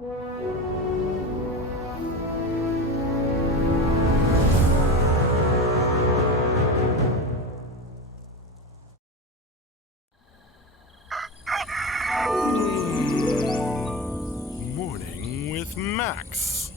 Morning with Max.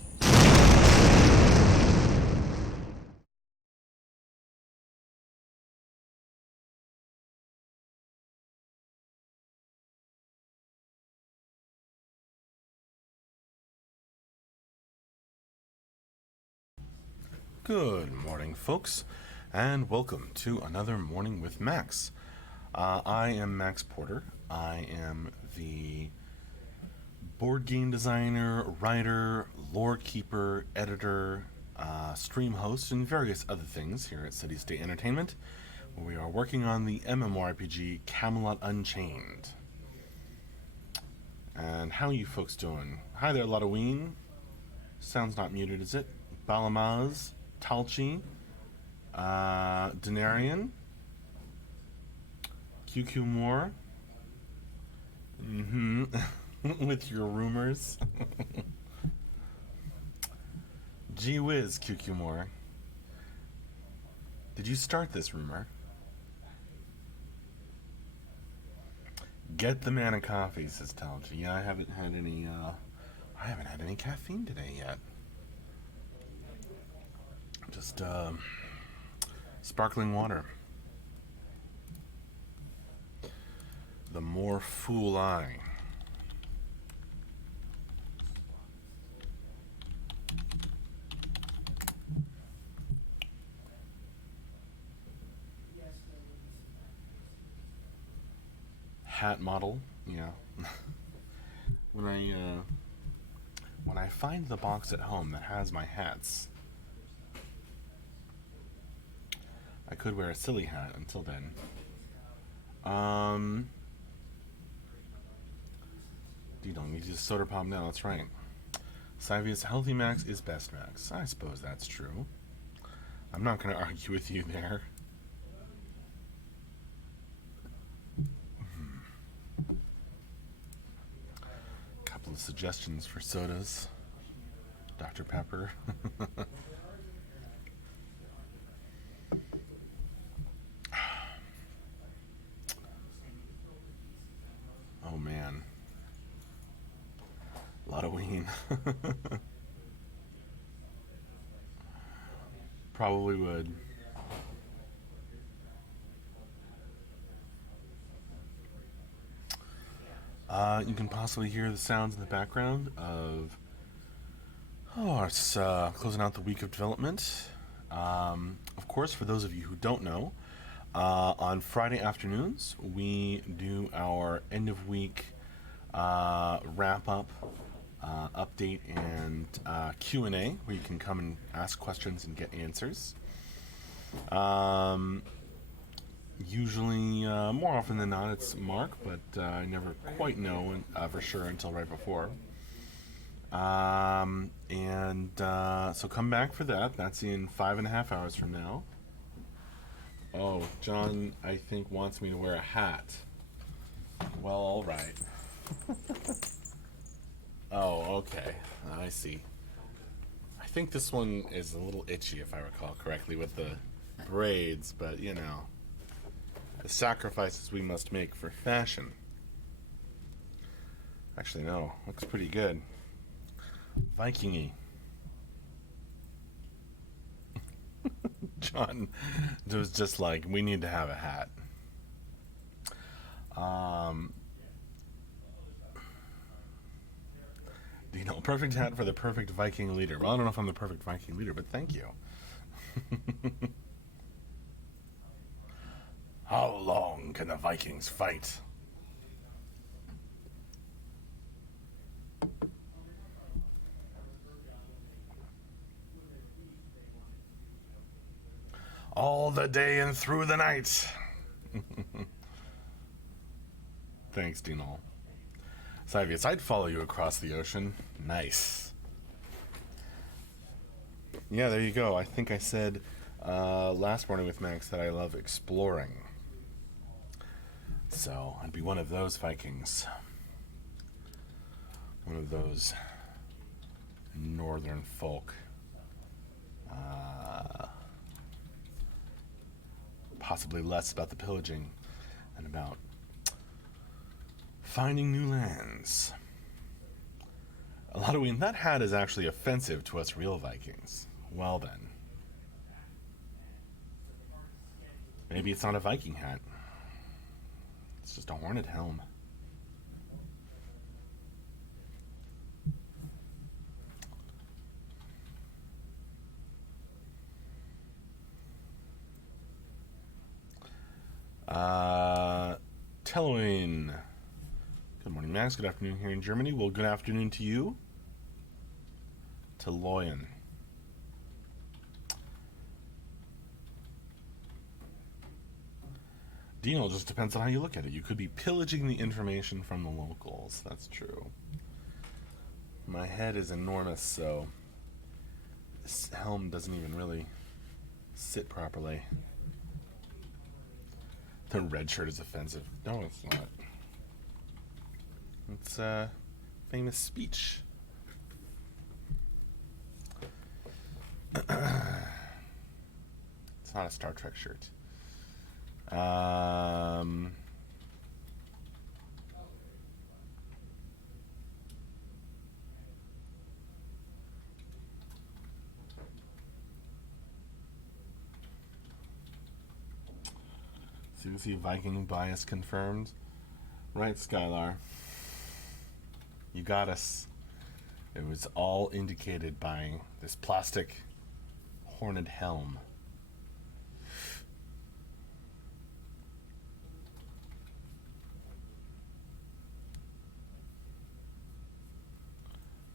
Good morning, folks, and welcome to another Morning with Max. I am Max Porter. I am the board game designer, writer, lore keeper, editor, stream host, and various other things here at City State Entertainment, where we are working on the MMORPG Camelot Unchained. And how are you folks doing? Hi there, Lotoween. Sounds not muted, is it? Balamaz, Talchi, Denarian, QQ Moore. With your rumors. Gee whiz, QQ Moore. Did you start this rumor? Get the man a coffee, says Talchi. Yeah, I haven't had any caffeine today yet. Just sparkling water. The more fool I. Hat model, yeah. when I find the box at home that has my hats, I could wear a silly hat until then. You don't need to soda pop now, that's right. Sivius, healthy max is best max. I suppose that's true. I'm not going to argue with you there. Couple of suggestions for sodas. Dr. Pepper. Oh man. Lotoween. Probably would. You can possibly hear the sounds in the background of it's closing out the week of development. Of course, for those of you who don't know, on Friday afternoons we do our end of week wrap up, update, and Q&A, where you can come and ask questions and get answers. Usually, more often than not, it's Mark, but I never quite know for sure until right before. So come back for that. That's in 5.5 hours from now. Oh, John, I think, wants me to wear a hat. Well, all right. Oh, okay. I see. I think this one is a little itchy, if I recall correctly, with the braids, but you know, the sacrifices we must make for fashion. Actually, no. Looks pretty good. Viking-y. John was just like, we need to have a hat. You know, perfect hat for the perfect Viking leader. Well, I don't know if I'm the perfect Viking leader, but thank you. How long can the Vikings fight? All the day and through the night. Thanks, Dinal. Sivius, I'd follow you across the ocean. Nice. Yeah, there you go. I think I said last morning with Max that I love exploring. So I'd be one of those Vikings. One of those northern folk. Uh, Possibly less about the pillaging and about finding new lands. Eladwine, that hat is actually offensive to us real Vikings. Well then. Maybe it's not a Viking hat. It's just a horned helm. Teloin. Good morning, Max. Good afternoon here in Germany. Well, good afternoon to you. Teloin. Dino, just depends on how you look at it. You could be pillaging the information from the locals. That's true. My head is enormous, so this helm doesn't even really sit properly. The red shirt is offensive. No, it's not. It's a famous speech. It's not a Star Trek shirt. So you see Viking bias confirmed. Right, Skylar. You got us. It was all indicated by this plastic horned helm.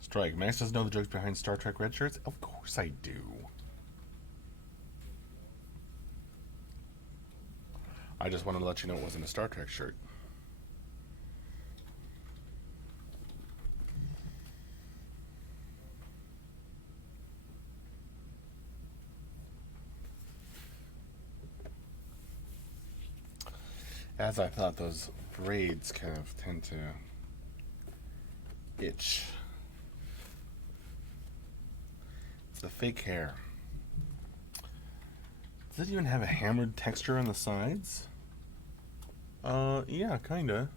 Strike. Max doesn't know the jokes behind Star Trek red shirts? Of course I do. I just wanted to let you know it wasn't a Star Trek shirt. As I thought, those braids kind of tend to itch. It's the fake hair. Does it even have a hammered texture on the sides? Yeah, kinda.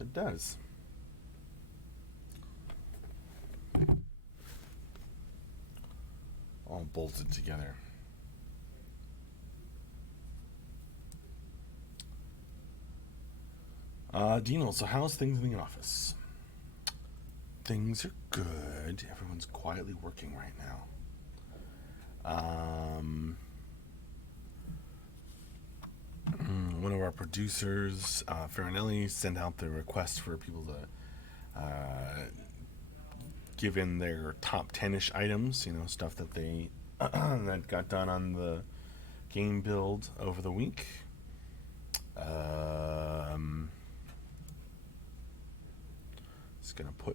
It does. All bolted together. Dino, so how's things in the office? Things are good. Everyone's quietly working right now. One of our producers, Farinelli, sent out the request for people to give in their top 10-ish items, you know, stuff that they that got done on the game build over the week.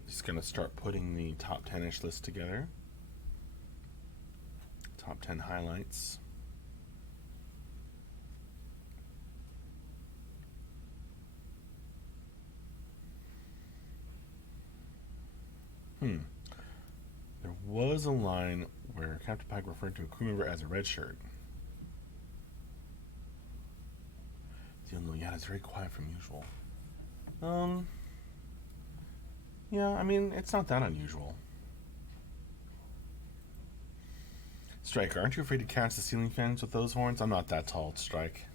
He's gonna start putting the top 10-ish list together. Top 10 highlights. There was a line where Captain Pike referred to a crew member as a red shirt. Yeah, it's very quiet from usual. Yeah, I mean, it's not that unusual. Strike, aren't you afraid to catch the ceiling fans with those horns? I'm not that tall, Strike.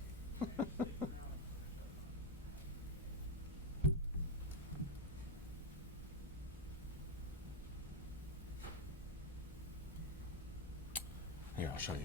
Here, I'll show you.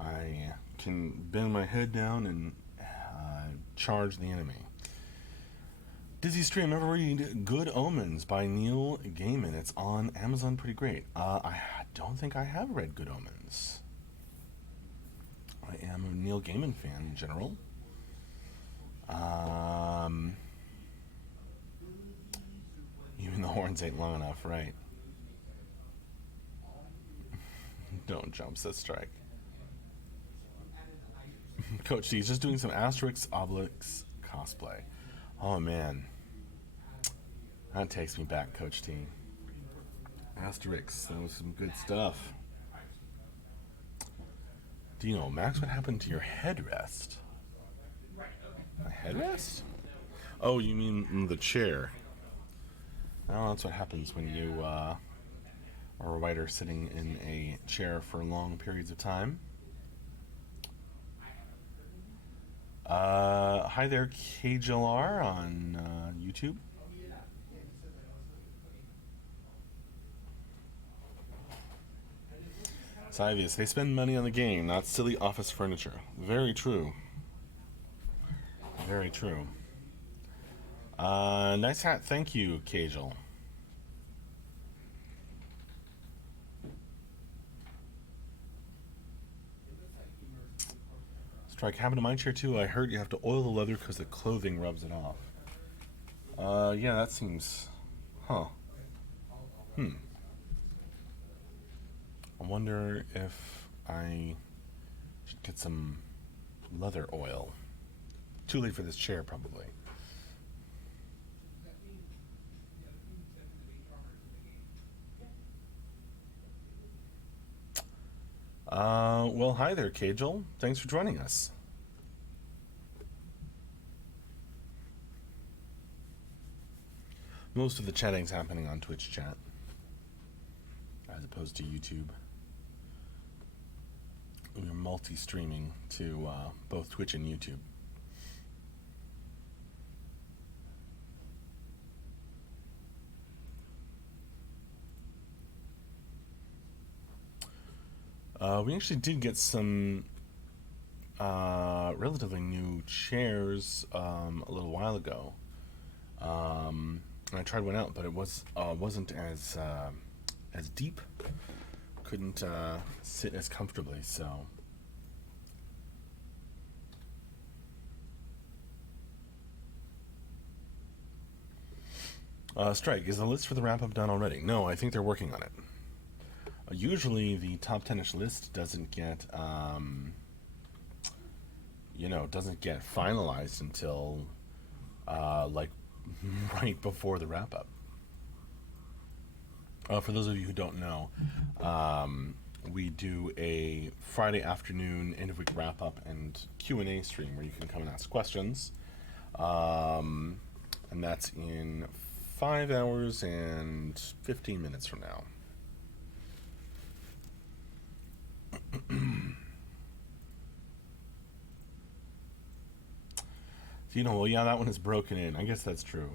I can bend my head down and charge the enemy. Dizzy Stream, ever read Good Omens by Neil Gaiman? It's on Amazon, pretty great. I don't think I have read Good Omens. I am a Neil Gaiman fan in general. Um, even the horns ain't long enough, right? Don't jump, says Strike. Coach D is just doing some Asterix Obelix cosplay. Oh man, that takes me back, Coach T. Asterix, that was some good stuff. Do you know, Max, what happened to your headrest? A headrest? Oh, you mean the chair? Oh, that's what happens when you are a writer sitting in a chair for long periods of time. Hi there, KJLR on YouTube. Sivius, they spend money on the game, not silly office furniture. Very true. Very true. Nice hat, thank you, Kajal. Strike, happened to my chair too. I heard you have to oil the leather because the clothing rubs it off. Yeah, that seems... Huh. I wonder if I should get some leather oil. Too late for this chair, probably. Well, hi there, Kajal. Thanks for joining us. Most of the chatting's happening on Twitch chat, as opposed to YouTube. We're multi-streaming to both Twitch and YouTube. We actually did get some relatively new chairs a little while ago. I tried one out, but it wasn't as deep. Couldn't sit as comfortably, so. Strike, is the list for the wrap-up done already? No, I think they're working on it. Usually the top 10-ish list doesn't get, doesn't get finalized until, right before the wrap-up. For those of you who don't know, we do a Friday afternoon end-of-week wrap-up and Q&A stream where you can come and ask questions. And that's in 5 hours and 15 minutes from now. Well, yeah, that one is broken in. I guess that's true.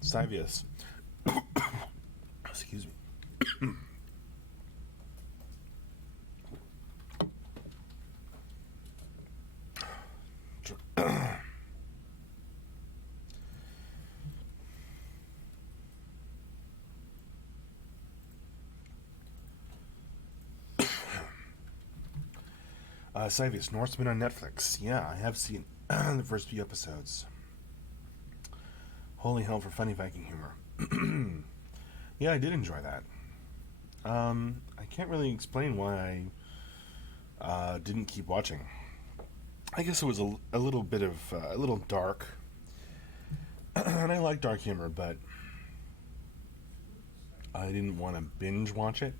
Sivius. Excuse me. Sivius, Norseman on Netflix. Yeah, I have seen the first few episodes. Holy hell for funny Viking humor. Yeah, I did enjoy that. I can't really explain why I didn't keep watching. I guess it was a little bit of a little dark, and I like dark humor, but I didn't want to binge watch it.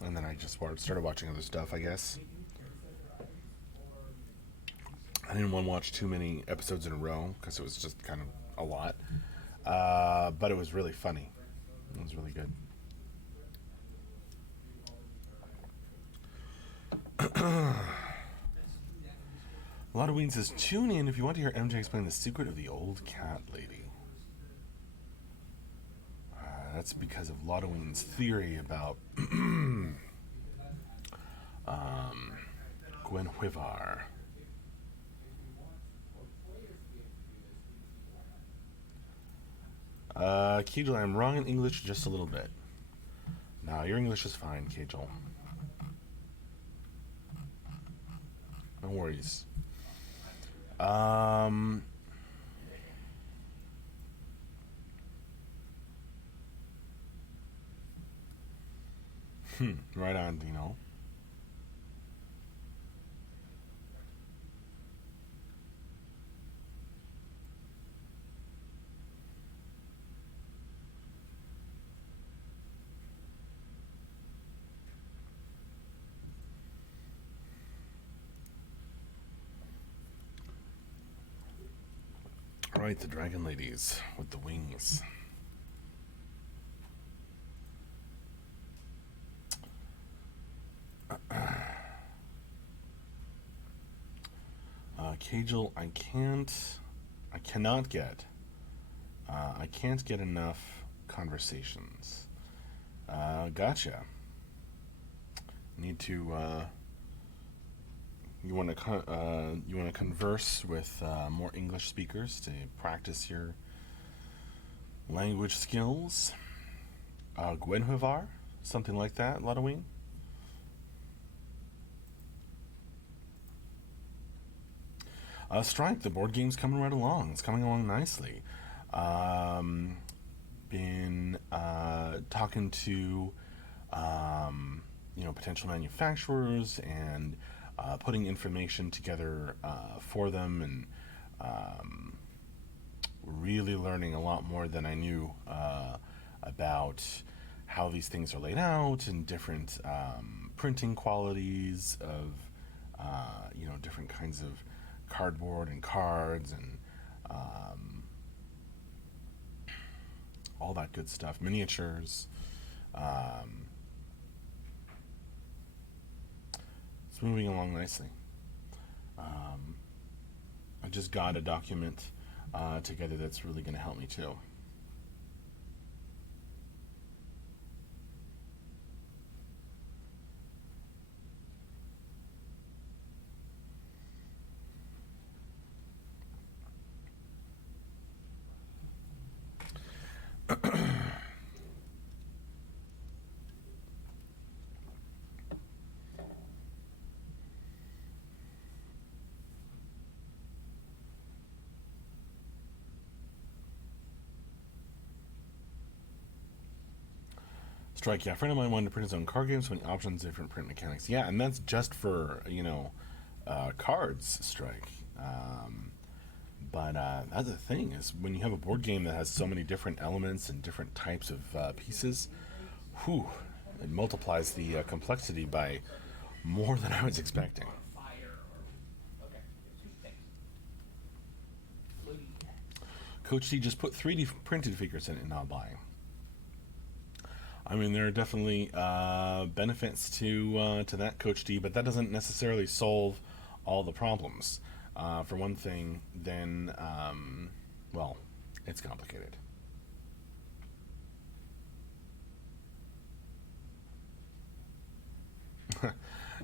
And then I just started watching other stuff, I guess. I didn't want to watch too many episodes in a row because it was just kind of a lot. But it was really funny. It was really good. Lotoween says, tune in if you want to hear MJ explain the secret of the old cat lady. That's because of Lotoween's theory about Gwenhwyvar. Kegel, I'm wrong in English just a little bit. No, your English is fine, Kegel. No worries. Um, right on, Dino. All right, the dragon ladies with the wings. Kegel, I cannot get, I can't get enough conversations. Gotcha. Need to, you want to converse with more English speakers to practice your language skills. Gwenhwyvar, something like that, Ludwig. Strike, the board game's coming right along. It's coming along nicely. Um, been talking to potential manufacturers and putting information together for them, and really learning a lot more than I knew about how these things are laid out and different printing qualities of different kinds of cardboard and cards and all that good stuff, miniatures. It's moving along nicely. I just got a document together that's really going to help me too. Strike, yeah. A friend of mine wanted to print his own card games, so many options, different print mechanics. Yeah, and that's just for cards. Strike. But that's the thing is when you have a board game that has so many different elements and different types of pieces, whew, it multiplies the complexity by more than I was expecting. Coach D just put 3D printed figures in it and not buying. I mean, there are definitely benefits to that, Coach D, but that doesn't necessarily solve all the problems. For one thing, then, well, it's complicated.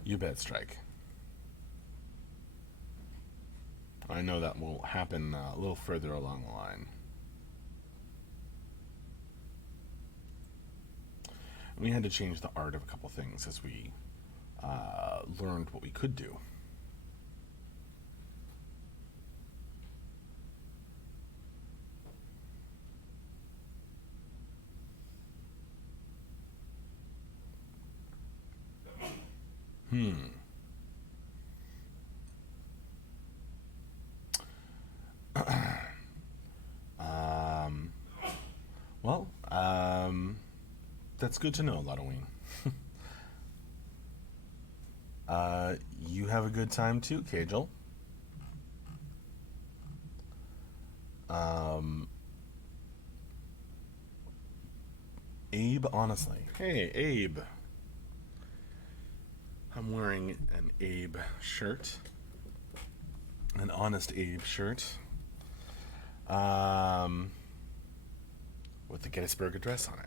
You bet, Strike. I know that will happen a little further along the line. We had to change the art of a couple things as we learned what we could do. Hmm. um, well, that's good to know, Ludwig. You have a good time too, Kagel. Um, Abe, honestly. Hey, Abe. I'm wearing an Abe shirt. An honest Abe shirt. Um, with the Gettysburg Address on it.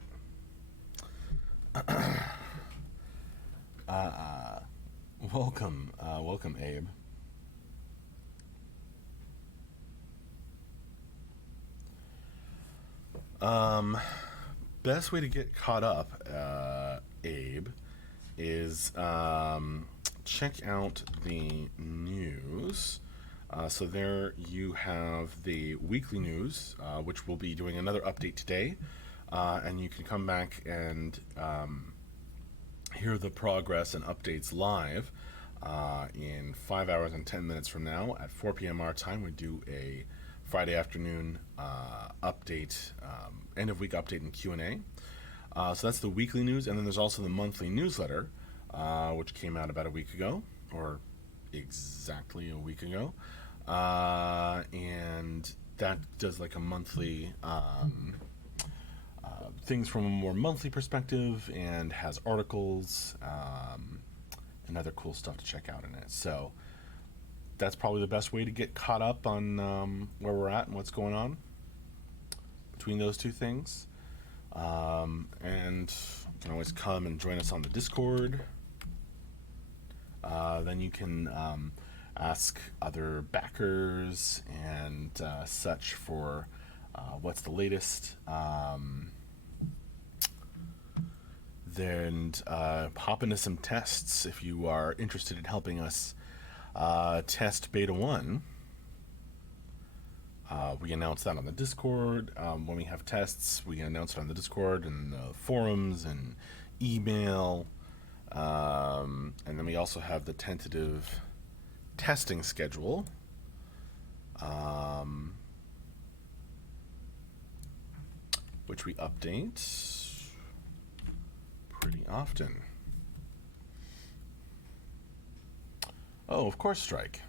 Welcome, Abe. Um, Best way to get caught up, Abe, is check out the news. So there you have the weekly news, which we'll be doing another update today, and you can come back and hear the progress and updates live in 5 hours and 10 minutes from now at 4 p.m. our time. We do a Friday afternoon update, end of week update and Q&A. So that's the weekly news, and then there's also the monthly newsletter, which came out about a week ago, or exactly a week ago, and that does like a monthly things from a more monthly perspective, and has articles and other cool stuff to check out in it. So that's probably the best way to get caught up on where we're at and what's going on between those two things. And you can always come and join us on the Discord. Then you can ask other backers and such for what's the latest. Then hop into some tests if you are interested in helping us test Beta 1. We announce that on the Discord. When we have tests, we announce it on the Discord and the forums and email. And then we also have the tentative testing schedule. Which we update pretty often. Oh, of course, Strike.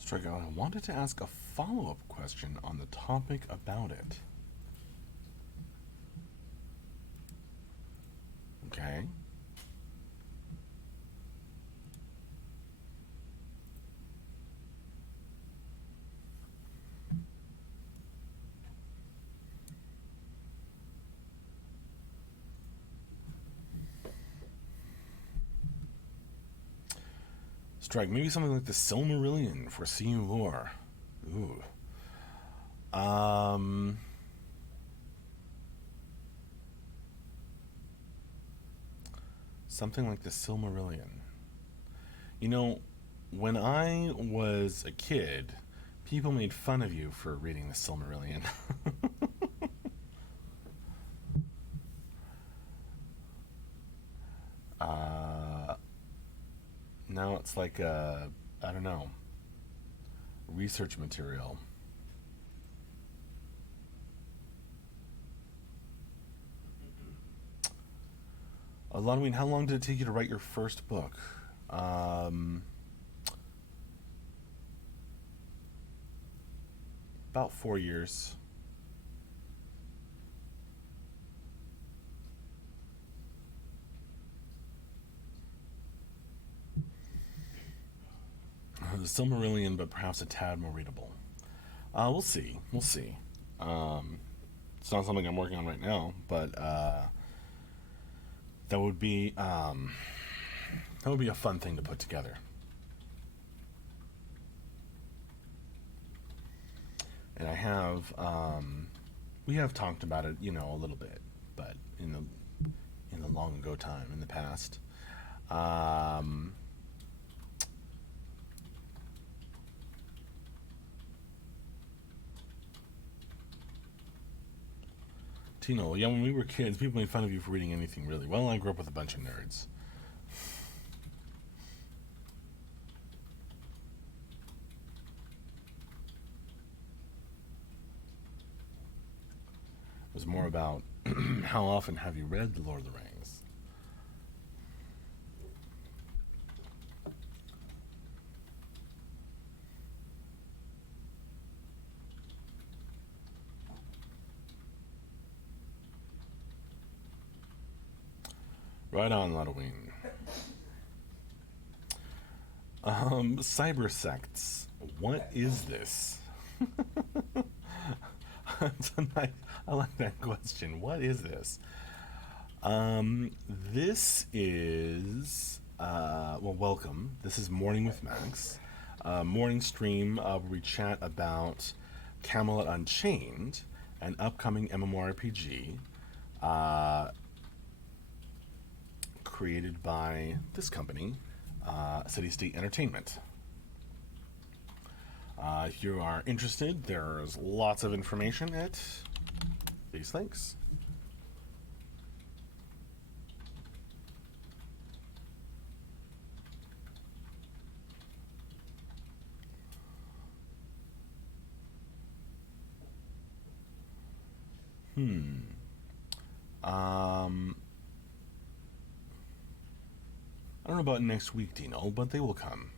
Strike, I wanted to ask a follow-up question on the topic about it. Okay. Strike, maybe something like the Silmarillion for CU lore. Ooh. Something like the Silmarillion. You know, when I was a kid, people made fun of you for reading the Silmarillion. uh, Now it's like I don't know, research material. I mean, how long did it take you to write your first book? Um, about 4 years. The Silmarillion, but perhaps a tad more readable. We'll see. We'll see. Um, it's not something I'm working on right now, but that would be that would be a fun thing to put together. And I have we have talked about it, you know, a little bit, but in the long ago time in the past. Um, Tino, yeah, when we were kids, people made fun of you for reading anything really. Well, I grew up with a bunch of nerds. It was more about how often have you read The Lord of the Rings? Right on, Halloween. Cyber sects. What is this? It's a nice, I like that question. What is this? This is well, welcome. This is Morning with Max, morning stream where we chat about Camelot Unchained, an upcoming MMORPG created by this company, City State Entertainment. If you are interested, there's lots of information at these links. I don't know about next week, Dino, but they will come.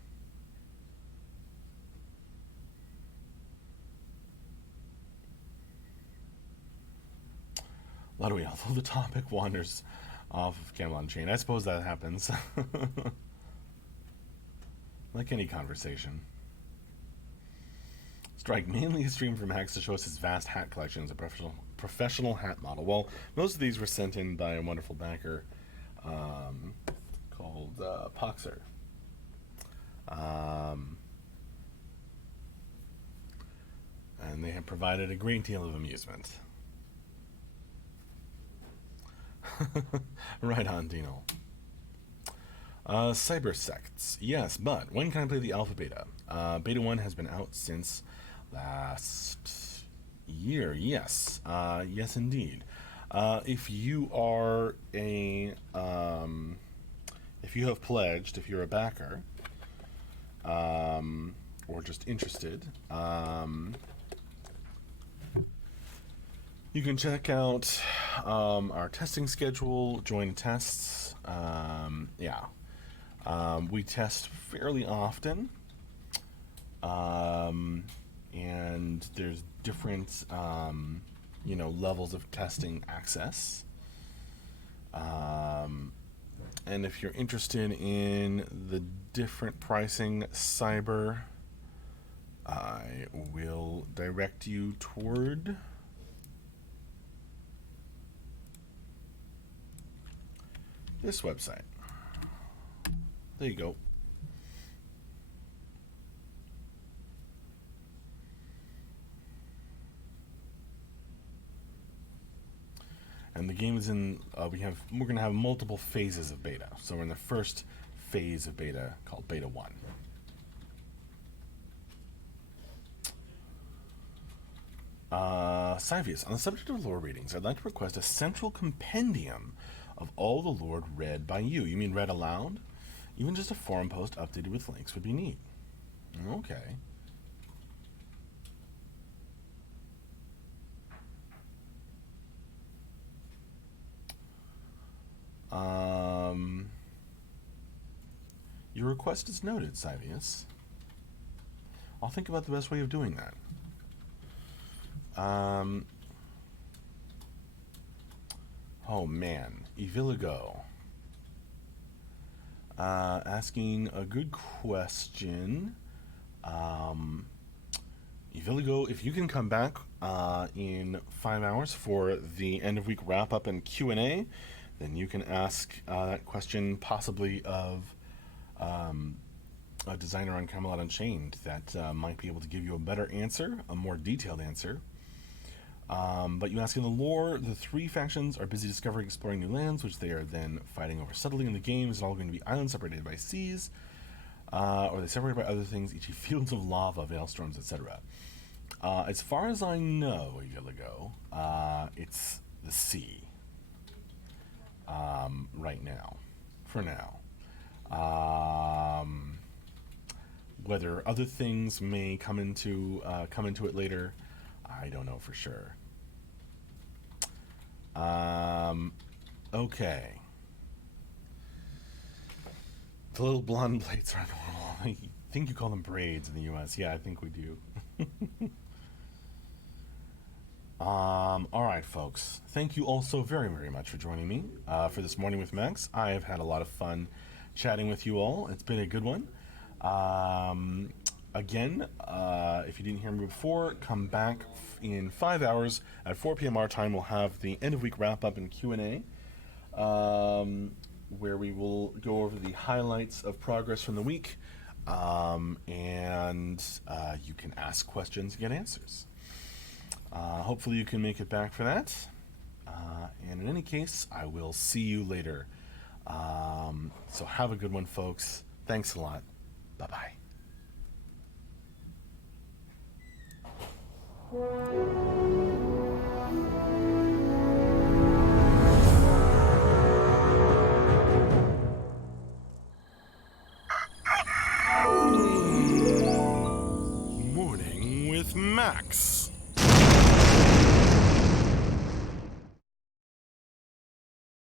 Ludwig, although the topic wanders off of Camelot Unchained, I suppose that happens. Like any conversation. Strike, mainly a stream from Max to show us his vast hat collection as a professional hat model. Well, most of these were sent in by a wonderful backer called Poxer. And they have provided a great deal of amusement. Right on, Dino. Cyber sects. Yes, but when can I play the alpha beta? Beta 1 has been out since last year. Yes. Yes, indeed. If you are a... if you have pledged, if you're a backer, or just interested, you can check out our testing schedule, join tests. Yeah. We test fairly often. And there's different, levels of testing access. And if you're interested in the different pricing, Cyber, I will direct you toward this website. There you go. And the game is in. We're going to have multiple phases of beta. So we're in the first phase of beta called Beta 1. Cyvius, on the subject of lore readings, I'd like to request a central compendium of all the lore read by you. You mean read aloud? Even just a forum post updated with links would be neat. Okay. Your request is noted, Cyvius. I'll think about the best way of doing that. Oh man, Eviligo. Asking a good question. Eviligo, if you can come back in 5 hours for the end of week wrap up and Q&A, then you can ask that question possibly of a designer on Camelot Unchained that might be able to give you a better answer, a more detailed answer. But you ask in the lore, the 3 factions are busy discovering, exploring new lands, which they are then fighting over settling in the game. Is it all going to be islands separated by seas? Or are they separated by other things, e.g. fields of lava, veilstorms, etc.? As far as I know, a year ago, it's the sea. Right now. For now. Whether other things may come into it later, I don't know for sure. Okay. The little blonde plates are normal. I think you call them braids in the US. Yeah, I think we do. All right, folks. Thank you all so very, very much for joining me for this morning with Max. I have had a lot of fun chatting with you all. It's been a good one. Again, if you didn't hear me before, come back in 5 hours at 4 p.m. our time. We'll have the end of week wrap up and Q&A, where we will go over the highlights of progress from the week, and you can ask questions and get answers. Hopefully you can make it back for that. And in any case, I will see you later. So have a good one, folks. Thanks a lot. Bye-bye. Morning with Max.